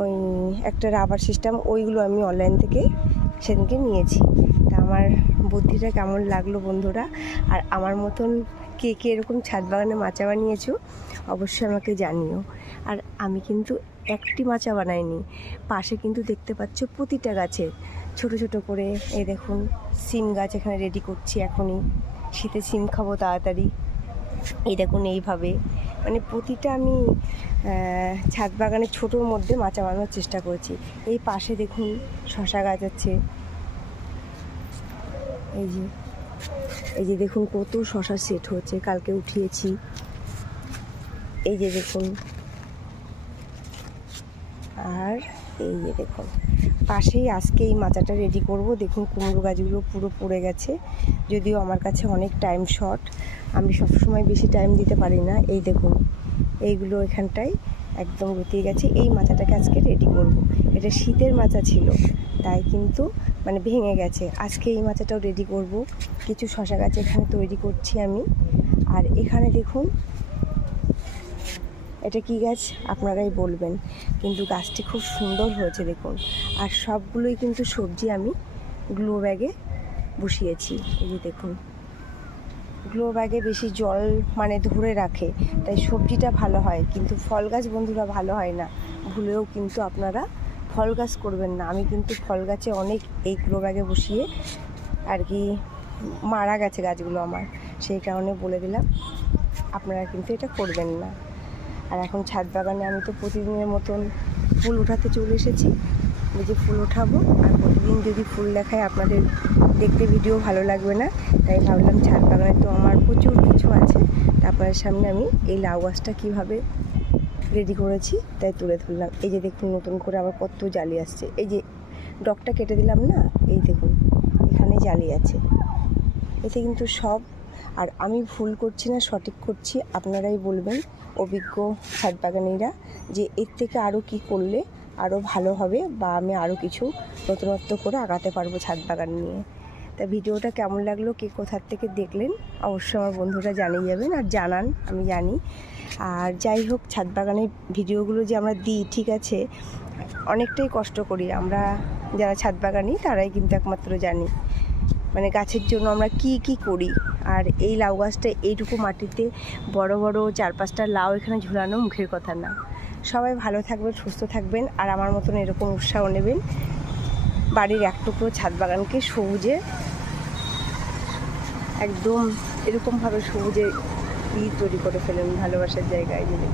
ওই একটা rubber system, ওইগুলো আমি অনলাইন থেকে সেদিনকে নিয়েছি। তা আমার বুদ্ধিটা কেমন লাগলো বন্ধুরা, আর আমার মতন কে কে এরকম ছাদ বাগানে মাচা বানিয়েছো অবশ্যই আমাকে জানিও। আর আমি কিন্তু একটি মাচা বানাইনি, পাশে কিন্তু দেখতে পাচ্ছ প্রতিটা গাছে ছোট ছোট করে, এই দেখুন সিম গাছ এখানে রেডি করছি এখনই, শীতে সিম খাবো তাড়াতাড়ি। এই দেখুন এইভাবে মানে প্রতিটা আমি ছাদ বাগানের ছোটোর মধ্যে মাচা বানানোর চেষ্টা করেছি। এই পাশে দেখুন শশা গাছ আছে, এই যে দেখুন কত শশা সেট হচ্ছে, কালকে উঠিয়েছি। এই যে দেখুন, আর এই যে দেখুন পাশেই আজকে এই মাচাটা রেডি করব। দেখুন কুমড়ো গাছগুলো পুরো পড়ে গেছে, যদিও আমার কাছে অনেক টাইম শর্ট, আমি সবসময় বেশি টাইম দিতে পারি না। এই দেখুন এইগুলো এখানটায় একদম রতিয়ে গেছে। এই মাচাটাকে আজকে রেডি করব। এটা শীতের মাচা ছিল তাই কিন্তু মানে ভেঙে গেছে। আজকে এই মাচাটাও রেডি করব। কিছু শশা গাছ এখানে তৈরি করছি আমি। আর এখানে দেখুন এটা কি গাছ আপনারাই বলবেন, কিন্তু গাছটি খুব সুন্দর হয়েছে দেখুন। আর সবগুলোই কিন্তু সবজি আমি গ্লো ব্যাগে বসিয়েছি। এই যে দেখুন গ্লো ব্যাগে বেশি জল মানে ধরে রাখে, তাই সবজিটা ভালো হয়, কিন্তু ফল গাছ বন্ধুরা ভালো হয় না। ভুলেও কিন্তু আপনারা ফল গাছ করবেন না। আমি কিন্তু ফল গাছে অনেক এই গ্লো ব্যাগে বসিয়ে আর কি মারা গেছে গাছগুলো আমার, সেই কারণে বলে দিলাম আপনারা কিন্তু এটা করবেন না। আর এখন ছাদ বাগানে আমি তো প্রতিদিনের মতন ফুল উঠাতে চলে এসেছি, যে ফুল উঠাবো। আর প্রতিদিন যদি ফুল দেখায় আপনাদের দেখতে ভিডিও ভালো লাগবে না, তাই ভাবলাম ছাদ বাগানে তো আমার প্রচুর কিছু আছে, আপনাদের সামনে আমি এই লাউ গাছটা কীভাবে রেডি করেছি তাই তুলে ধরলাম। এই যে দেখুন নতুন করে আবার কত জালি আসছে, এই যে ডগটা কেটে দিলাম না, এই দেখুন এখানে জালি আছে, এতে কিন্তু সব। আর আমি ভুল করছি না সঠিক করছি আপনারাই বলবেন, অভিজ্ঞ ছাদ বাগানিরা, যে এর থেকে আরও কী করলে আরও ভালো হবে, বা আমি আরও কিছু নতুনত্ব করে আগাতে পারবো ছাদ বাগান নিয়ে। তা ভিডিওটা কেমন লাগলো, কে কোথার থেকে দেখলেন অবশ্যই আমার বন্ধুরা জানিয়ে যাবেন, আর জানান আমি জানি। আর যাই হোক, ছাদ বাগানের ভিডিওগুলো যে আমরা দিই ঠিক আছে, অনেকটাই কষ্ট করি আমরা যারা ছাদ বাগানি, তারাই কিন্তু একমাত্র জানি মানে গাছের জন্য আমরা কি কি করি। আর এই লাউ গাছটা এইটুকু মাটিতে বড় বড় 4-5টা লাউ এখানে ঝুলানো মুখের কথা না। সবাই ভালো থাকবেন, সুস্থ থাকবেন, আর আমার মতন এরকম উৎসাহ নেবেন। বাড়ির এক টুকরো ছাদ বাগানকে সবুজে একদম এরকমভাবে সবুজে তৈরি করে ফেলেন, ভালোবাসার জায়গায় দিলে।